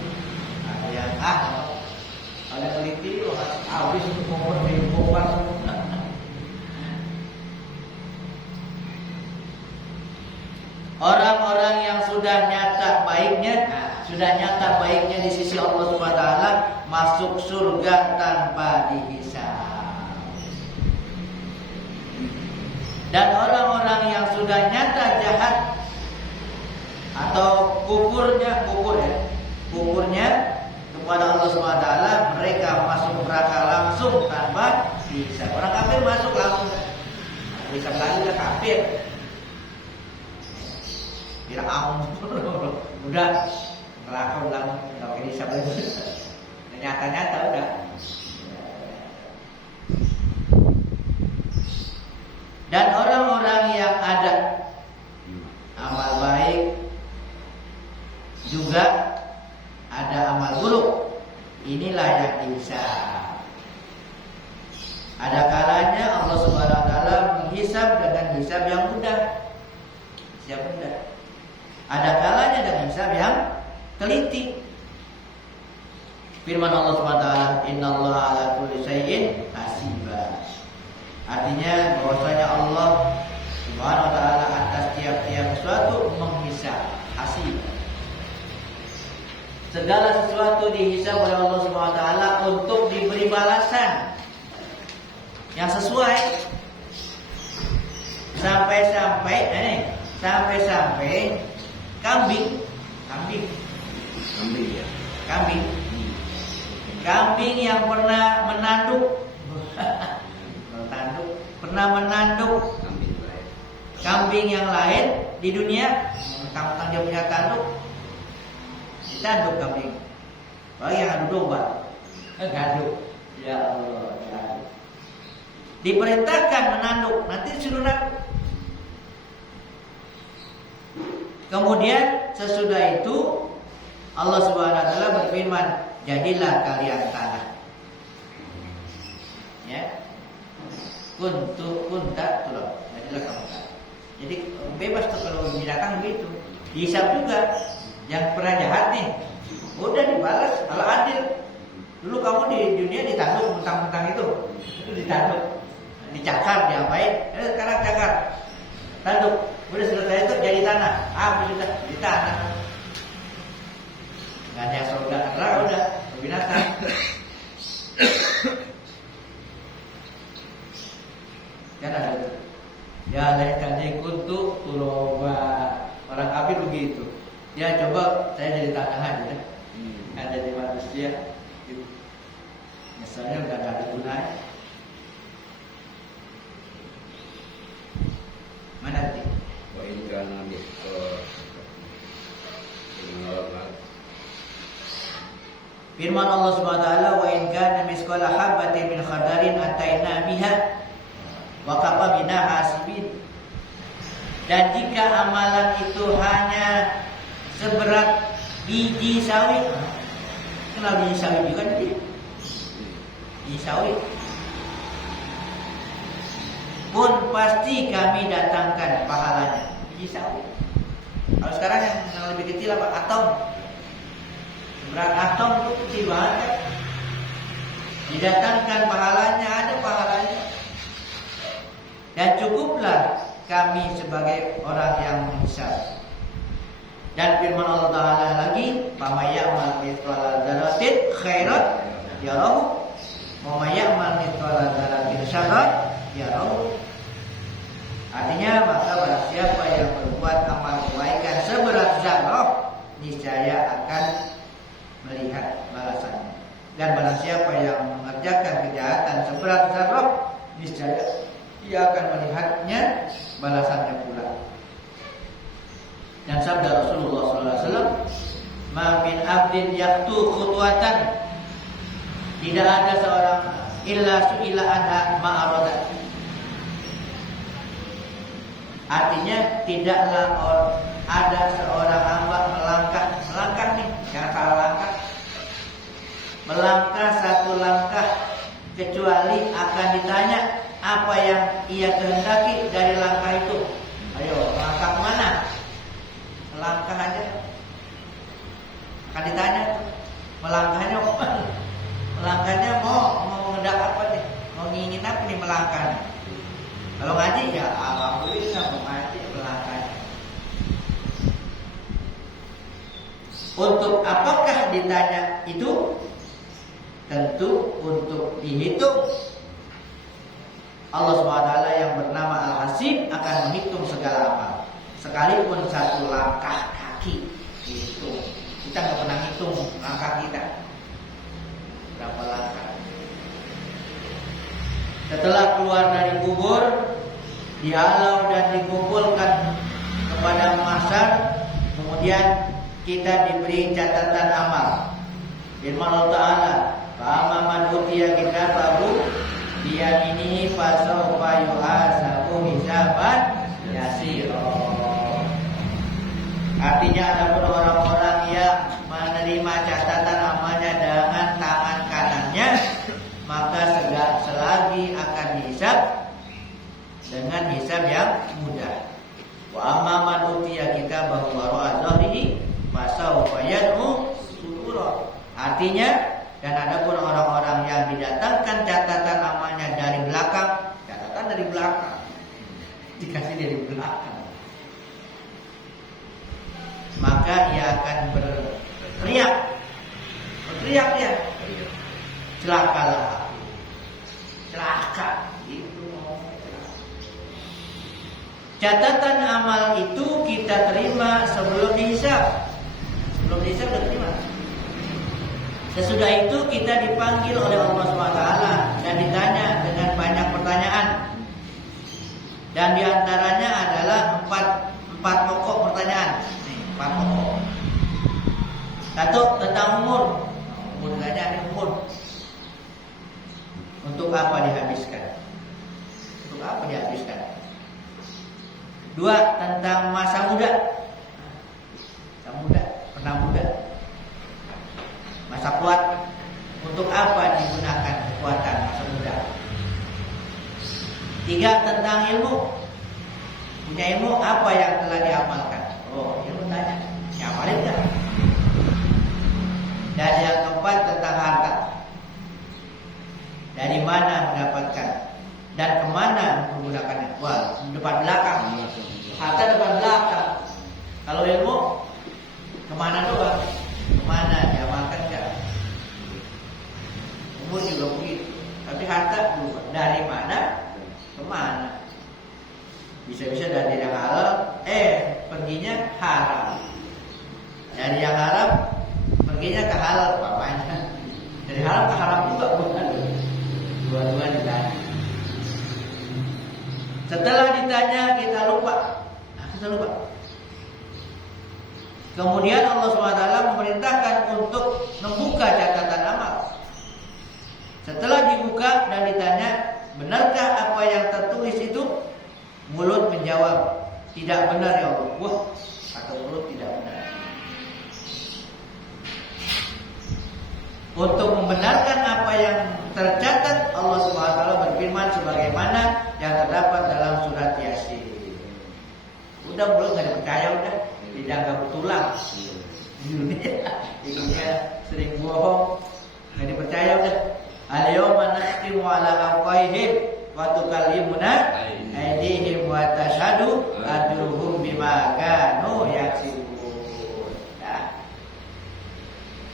Ada yang ada teliti, habis umur dibongkar semua. Orang-orang yang sudah nyata baiknya di sisi Allah Subhanahu wa taala masuk surga tanpa dihisab. Dan orang-orang yang sudah nyata jahat atau kufurnya kepada Allah Subhanahu wa taala, mereka masuk neraka langsung tanpa dihisab. Orang kafir masuk langsung. Dihisab lagi ke kafir. Fir'aun udah kelakon lah, nggak pakai dihisab lagi. Nyata-nyata udah. Dan orang-orang yang ada amal baik juga ada amal buruk, inilah yang dihisab. Ada kalanya Allah Subhanahu wa taala menghisab dengan hisab yang mudah. Ada kalanya dengan hisab yang teliti. Firman Allah Subhanahu wa taala, "Innallaha 'ala kulli syai'in hasiba." Artinya bahwasanya Allah Subhanahu wa taala atas tiap-tiap sesuatu menghisab, hasib. Segala sesuatu dihisab oleh Allah Subhanahu wa taala untuk diberi balasan yang sesuai. Sampai kambing yang pernah menanduk kambing yang lain di dunia, mentang-mentang dia punya tanduk, ditanduk kambing. Bagi yang adu domba, ngadu. Ya Allah, ngadu. Diperintahkan menanduk, nanti disuruh nanduk. Kemudian sesudah itu Allah Subhanahu wa taala berfirman, jadilah kalian tanah. Ya. Kunta tulung. Jadilah kamu tanah. Jadi bebas tuh kalau binatang begitu. Dihisab juga. Yang pernah jahat nih, udah dibalas kalau adil. Dulu kamu di dunia ditanduk mentang-mentang itu ditanduk, dicakar, diapain? Sekarang cakar, tanduk. Udah selesai itu jadi tanah. Sudah di tanah. Gak ada yang surga neraka, udah binatang. Kan ada itu. Ya lain kuntu tuloba. Orang kafir begitu. Ya coba saya jadi tanah aja. Ada di manusia. Misalnya nggak ada gunanya. Mana sih? Firman Allah Subhanahu wa taala, wa in kana misqala habatin min khardalin ataina biha wa kafa bina hasibin. Dan jika amalan itu hanya seberat biji sawit, kenal biji sawit juga nih? Biji sawit pun pasti kami datangkan pahalanya. Biji sawit. Kalau sekarang yang lebih kecil apa? Atom. Berat atom itu kecil banget kan? Didatangkan pahalanya, ada pahalanya. Dan cukuplah kami sebagai orang yang menghisab. Dan firman Allah Ta'ala lagi, "Faman ya'mal mithqala dzarratin khairan yarahu, wa man ya'mal mithqala dzarratin syarran yarahu." Artinya, maka barang siapa yang berbuat amal kebaikan seberat zarrah, niscaya akan melihat balasannya. Dan barang siapa yang mengerjakan kejahatan seberat zarrah, niscaya ia akan melihatnya balasannya pula. Dan sabda Rasulullah SAW, "Ma min abdin yaqtu khutwatan." Tidak ada seorang illa su'ila anha ma'aradat. Artinya tidaklah ada seorang hamba melangkah nih, jangan salah langkah. Melangkah satu langkah kecuali akan ditanya apa yang ia kehendaki dari langkah itu. Ayo, melangkah kemana? Melangkah aja. Akan ditanya, melangkahnya kemana? Melangkahnya mau mengendak apa nih? Mau ngingin apa nih melangkahnya? Kalau ngaji ya alhamdulillah, mau ngaji melangkahnya. Untuk apakah ditanya itu? Tentu untuk dihitung. Allah SWT yang bernama Al-Hasib akan menghitung segala amal, sekalipun satu langkah kaki. Itu kita nggak pernah hitung langkah kita berapa langkah. Setelah keluar dari kubur, dihalau dan dikumpulkan kepada mahsyar, kemudian kita diberi catatan amal. Firman Allah Ta'ala, "Fa'amma man utiya kitabahu biyaminihi fasawfa yuhasabu hisaban yasira." Artinya ada orang-orang yang menerima catatan amalnya dengan tangan kanannya, maka selagi akan dihisab dengan hisab yang mudah. Wa amma man utiya kitabahu wara'a dhahrihi fasawfa yad'u subura. Artinya, dan ada pun orang-orang yang didatangkan catatan amalnya dari belakang, catatan dari belakang, dikasih dari belakang, maka ia akan berteriak dia, celakalah, celaka. Itu catatan amal itu kita terima sebelum dihisab. Sebelum dihisab kita terima. Sesudah itu kita dipanggil oleh Allah SWT dan ditanya dengan banyak pertanyaan. Dan diantaranya adalah empat pokok pertanyaan. Empat pokok. Satu, tentang umur. Ditanya umur. Untuk apa dihabiskan? Untuk apa dihabiskan? Dua, tentang masa muda. Masa muda, pernah muda. Masa kuat, untuk apa digunakan kekuatan masa muda? Tiga, tentang ilmu. Punya ilmu, apa yang telah diamalkan? Oh, ilmu tanya, ngamalin gak? Dan yang keempat, tentang harta. Dari mana mendapatkan dan kemana menggunakannya? Wah, depan belakang. Harta depan belakang. Kalau ilmu, kemana doang? Kemana diamalkan gak? Umur juga begitu. Tapi harta bukan. Dari mana kemana? Bisa-bisa dari yang halal, perginya haram. Dari yang haram, perginya ke halal, bapaknya. Dari haram ke haram juga bukan. Dua-dua ditanya. Setelah ditanya kita lupa. Kemudian Allah SWT memerintahkan untuk membuka catatan amal. Setelah dibuka dan ditanya, benarkah apa yang tertulis itu? Mulut menjawab, tidak benar ya Allah. Wah, kata mulut tidak benar. Untuk membenarkan apa yang tercatat, Allah SWT berfirman sebagaimana yang terdapat dalam surat Yasin. Udah mulut gak dipercaya, udah dianggap tulang. Di dunia sering bohong, nggak dipercaya udah. Al-yawma nakhtimu ala afwahihim wa tukallimuna aydihim wa tashhadu arjuluhum bima kanu yaksibun. Nah,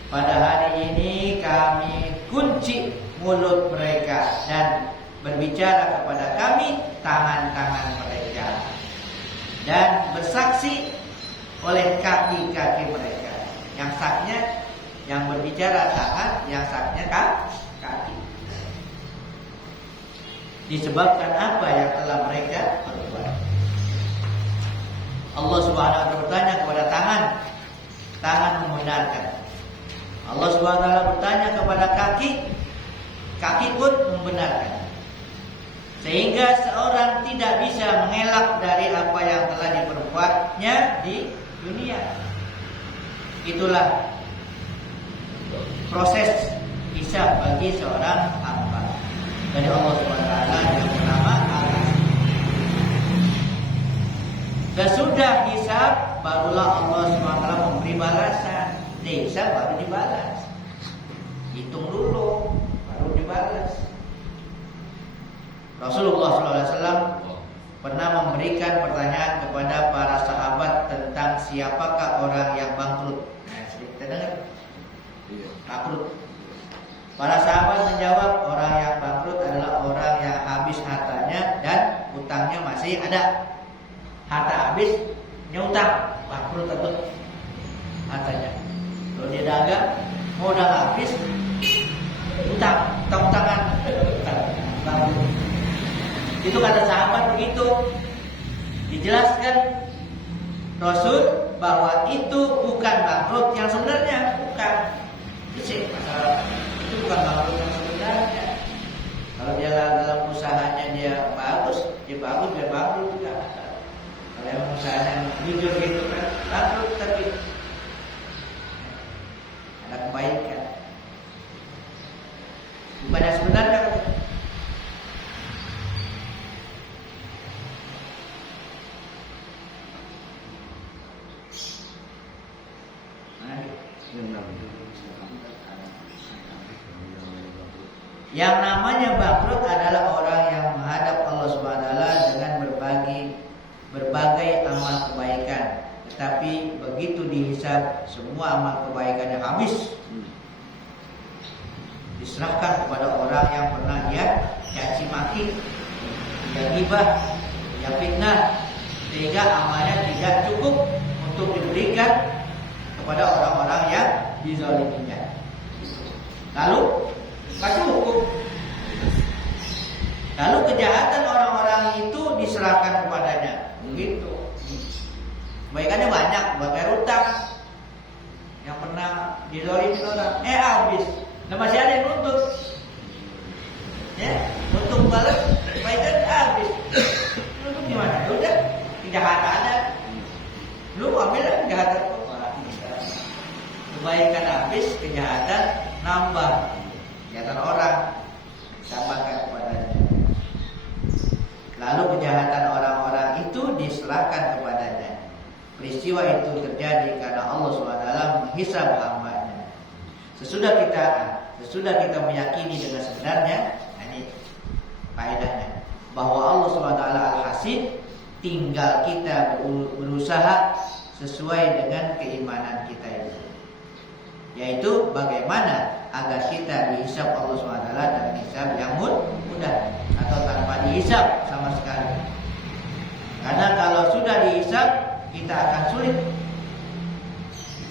pada hari ini kami kunci mulut mereka dan berbicara kepada kami tangan-tangan mereka dan bersaksi oleh kaki-kaki mereka. Yang saknya, yang berbicara tangan, yang saknya kaki. Disebabkan apa yang telah mereka perbuat. Allah Subhanahu wa taala bertanya kepada tangan, tangan membenarkan. Allah Subhanahu wa taala bertanya kepada kaki, kaki pun membenarkan. Sehingga seorang tidak bisa mengelak dari apa yang telah diperbuatnya di dunia. Itulah proses hisab bagi seorang hamba dari Allah Subhanahu wa taala yang bernama Al-Hasib. Sesudah hisab barulah Allah Subhanahu wa taala memberi balasan. Hisab baru dibalas. Hitung dulu baru dibalas. Rasulullah SAW pernah memberikan pertanyaan kepada para sahabat tentang siapakah orang yang bangkrut. Nah, kita dengar. Bangkrut. Para sahabat menjawab, orang yang bangkrut adalah orang yang habis hartanya dan utangnya masih ada. Harta habis, utang, bangkrut atau hartanya. Kalau dia dagang, modal habis, utang-utangan, bangkrut. Itu kata sahabat begitu. Dijelaskan Rasul bahwa itu bukan bangkrut yang sebenarnya, bukan. Itu bukan bangkrut yang sebenarnya. Kalau dia dalam usahanya dia bagus, dia bagus biar bangkrut juga. Kalau yang usahanya jujur gitu kan bangkrut, tapi ada kebaikan. Bukan yang sebenarnya. Yang namanya bangkrut adalah orang yang menghadap Allah Subhanahu wa taala dengan berbagai amal kebaikan, tetapi begitu dihisab semua amal kebaikannya habis, diserahkan kepada orang yang pernah ia caci maki, ia ghibah, ia fitnah, sehingga amalnya tidak cukup untuk diberikan kepada orang-orang yang dizaliminya. Lalu kasih hukum. Lalu kejahatan orang-orang itu diserahkan kepadanya. Begitu. Kebaikannya banyak, buat bayar utang. Yang pernah dizalimin orang, habis. Nah, masih ada yang nuntut. Ya, untuk balas kebaikan habis. Nuntut gimana? Udah, kejahatannya. Lu ambil kejahatan. Kebaikan habis, kejahatan nambah. Kejahatan orang tambahkan kepadanya. Lalu kejahatan orang-orang itu diserahkan kepadanya. Peristiwa itu terjadi karena Allah SWT menghisab hambanya. Sesudah kita meyakini dengan sebenarnya, ini faedahnya, bahwa Allah SWT Al-Hasib, tinggal kita berusaha sesuai dengan keimanan kita itu. Yaitu bagaimana agar kita dihisab Allah SWT dengan hisab yang mudah atau tanpa dihisab sama sekali. Karena kalau sudah dihisab kita akan sulit.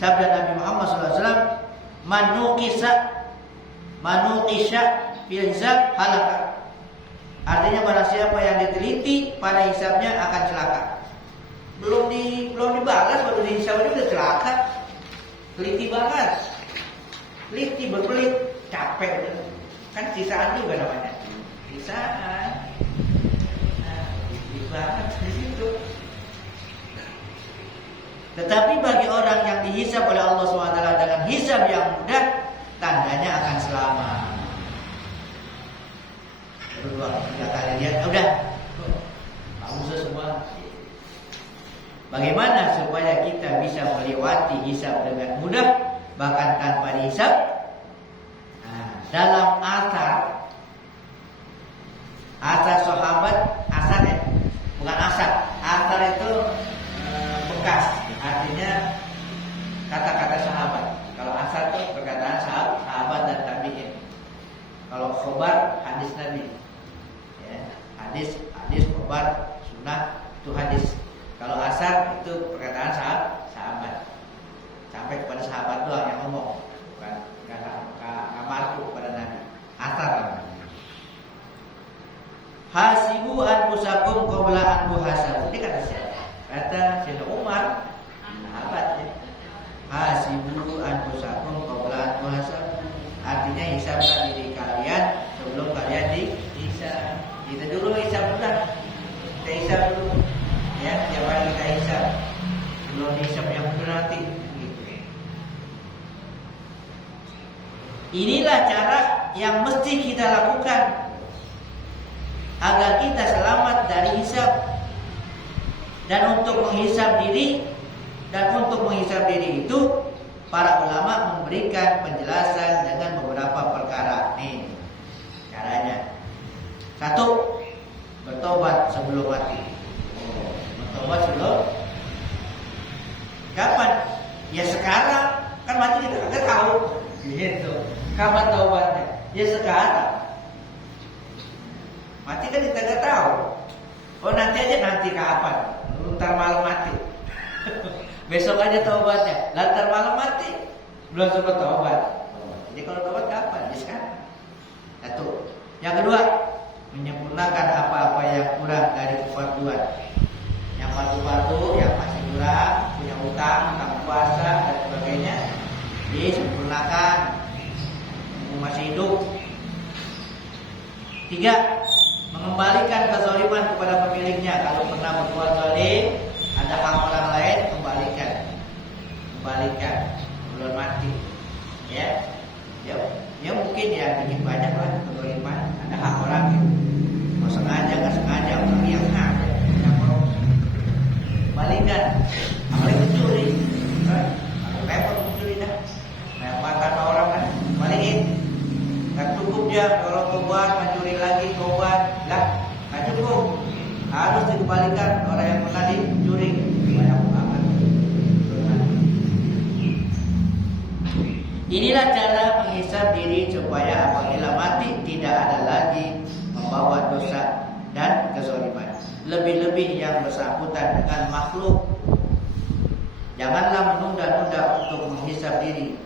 Sabda Nabi Muhammad SAW, manukisha fil hisab halaka. Artinya barang siapa yang diteliti pada hisabnya akan celaka. Belum dibalas baru dihisab udah celaka. Teliti banget. Teliti berbelit, capek. Kan sisaan juga namanya. Sisaan. Nah, teliti banget di situ. Tetapi bagi orang yang dihisab oleh Allah SWT dengan hisab yang mudah, tandanya akan selamat. Berdua, 3 kali lihat, udah. Bagus semua. Bagaimana supaya kita bisa melewati hisab dengan mudah? bahkan tanpa dihisab. Dalam asar sahabat, bukan asar itu bekas, artinya kata-kata sahabat. Kalau asar itu perkataan sahabat dan tabi'in. Kalau khobar hadis Nabi, ya, hadis khobar sunnah itu hadis. Kalau asar itu perkataan sahabat, sampai kepada sahabat doang yang ngomong, bukan marfu kepada Nabi. Asar namanya. Hasibu anfusakum qabla an tuhasabu. Ini kata siapa? Kata Sayyidina Umar, sahabat ya. Hasibu anfusakum qabla an tuhasabu. Artinya hisablah diri kalian sebelum kalian dihisab. Kita dulu hisab dulu. Kita hisab dulu. Ya, tiap hari kita hisab. Belum hisab yang benar nanti. Gitu. Inilah cara yang mesti kita lakukan agar kita selamat dari hisab. Dan untuk menghisab diri itu para ulama memberikan penjelasan dengan beberapa perkara. Nih caranya. 1, bertobat sebelum mati. Bertobat sebelum kapan? Ya sekarang. Kan mati kita kagak tahu. Gitu. Kapan taubatnya? Ya sekarang. Mati kan kita nggak tahu. Oh nanti kapan? Ntar malam mati. Besok aja taubatnya. Ntar malam mati. Belum sempat taubat. Jadi kalau taubat kapan? Ya sekarang. 1. Yang kedua, menyempurnakan apa-apa yang kurang dari kefarduan. Yang fardu-fardu yang masih kurang, punya utang puasa dan sebagainya, disempurnakan. Masih hidup. 3. Mengembalikan kezaliman kepada pemiliknya. Kalau pernah berbuat zalim, ada hak orang lain, kembalikan belum mati. Ya mungkin ya sedikit banyak lah kezaliman, ada hak orang ya. Mau sengaja nggak sengaja, orang yang ada yang mau kembalikan. Apalagi mencuri, repot mencuri dah. Makan orang kan, balikin. Gak cukup dia kalau tobat mencuri lagi tobat lah, gak cukup, harus dikembalikan orang yang pernah dicuri. Banyak banget. Inilah cara menghisab diri supaya apabila mati tidak ada lagi membawa dosa dan kezaliman, lebih-lebih yang bersangkutan dengan makhluk. Janganlah menunda-nunda untuk menghisab diri.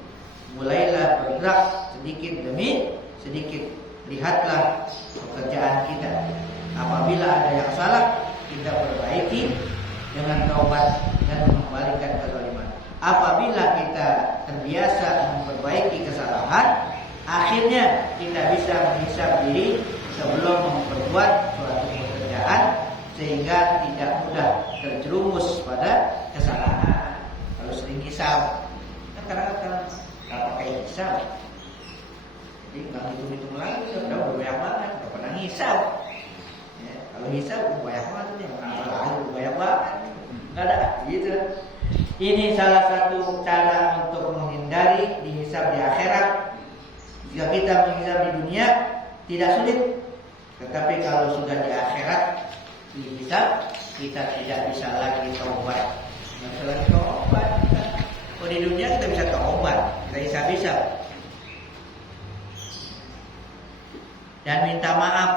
Mulailah bergerak sedikit demi sedikit. Lihatlah pekerjaan kita. Apabila ada yang salah, kita perbaiki dengan taubat dan mengembalikan kezaliman. Apabila kita terbiasa memperbaiki kesalahan, akhirnya kita bisa menghisab diri sebelum memperbuat suatu pekerjaan, sehingga tidak mudah terjerumus pada kesalahan. Kalau sering hisab, kan kadang-kadang nggak pakai hisab, jadi nggak hitung-hitung lagi, udah banyak banget, nggak pernah hisab. Ya, kalau hisab banyak banget nih, banyak banget, nggak ada gitu. Ini salah satu cara untuk menghindari dihisab di akhirat. Jika kita menghisab di dunia tidak sulit, tetapi kalau sudah di akhirat dihisab, kita tidak bisa lagi taubat. Nggak bisa lagi taubat. Kalau di dunia kita bisa taubat, kita hisab-hisab dan minta maaf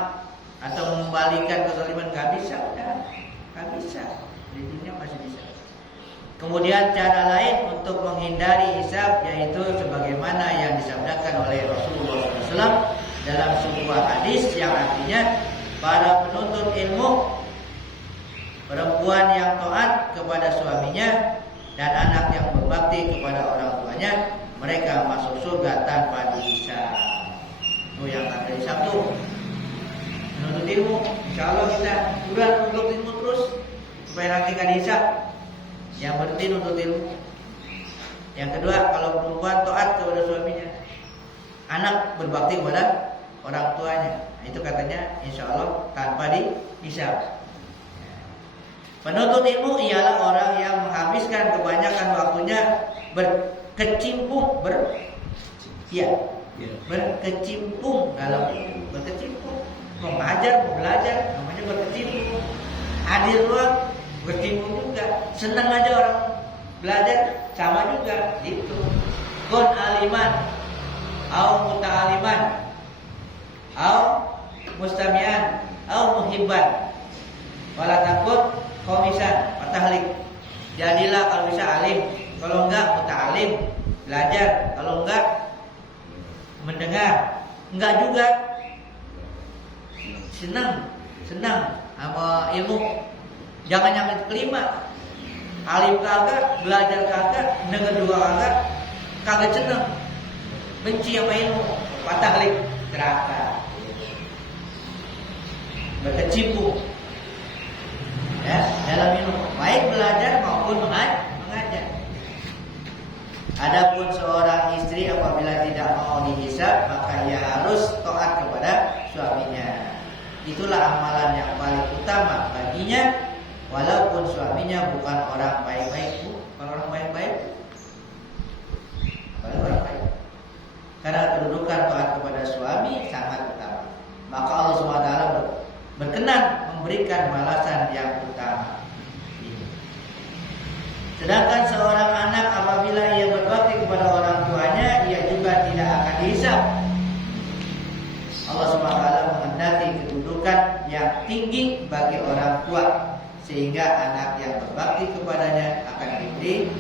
atau mengembalikan kezaliman, nggak bisa, udah nggak bisa. Di dunia masih bisa. Kemudian cara lain untuk menghindari hisab yaitu sebagaimana yang disabdakan oleh Rasulullah SAW dalam sebuah hadis yang artinya para penuntut ilmu, perempuan yang taat kepada suaminya dan anak yang berbakti kepada orang tuanya, mereka masuk surga tanpa dihisab. Itu yang ada hisab tuh. Menuntut ilmu, insya Allah kita udah menuntut ilmu terus supaya nanti kan dihisab. Yang berhenti nuntut ilmu. Yang kedua, kalau perempuan taat kepada suaminya, anak berbakti kepada orang tuanya, nah, itu katanya insya Allah tanpa dihisab. Penuntut ilmu ialah orang yang menghabiskan kebanyakan waktunya berkecimpung berkecimpung dalam itu, berkecimpung, mengajar, belajar, namanya berkecimpung. Hadir ruang, berkecimpung juga. Senang aja orang belajar, sama juga gitu. Kun aliman, au muta'aliman, au mustami'an, au muhibban. Wala takut komisan, patahlik. Jadilah kalau bisa alim, kalau enggak muta'alim, belajar, kalau enggak mendengar, enggak juga senang sama ilmu. Jangan yang kelima, alim kagak, belajar kagak, dengar juga kagak senang, benci sama ilmu, patahlik, neraka. Berkecimpung ya dalam ilmu, baik belajar maupun mengajar. Adapun seorang istri apabila tidak mau dihisab, maka ia harus taat kepada suaminya. Itulah amalan yang paling utama baginya, walaupun suaminya bukan orang baik-baik. Kalau orang baik-baik, karena kedudukan taat kepada suami sangat utama. Maka Allah SWT berkenan memberikan balasan yang utama. Sedangkan seorang anak apabila ia berbakti kepada orang tuanya, ia juga tidak akan dihisab. Allah SWT menghendaki kedudukan yang tinggi bagi orang tua, sehingga anak yang berbakti kepadanya akan diberi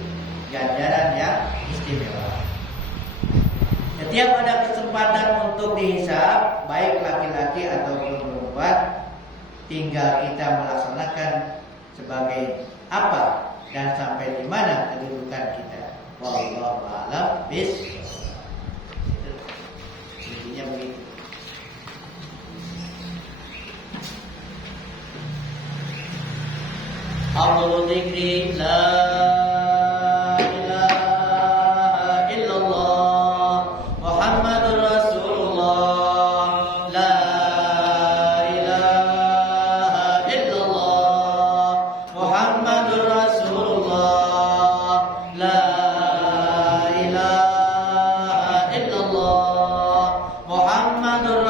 ganjaran yang istimewa. Setiap ada kesempatan untuk dihisab, baik laki-laki ataupun perempuan, tinggal kita melaksanakan sebagai apa dan sampai di mana kedudukan kita. Wallahu a'lam bishawab. Intinya begitu. Afdhalu dzikri la ilaha illallah Muhammadur Rasulullah, la ilaha illallah Muhammadur Rasulullah, la ilaha illallah Muhammadur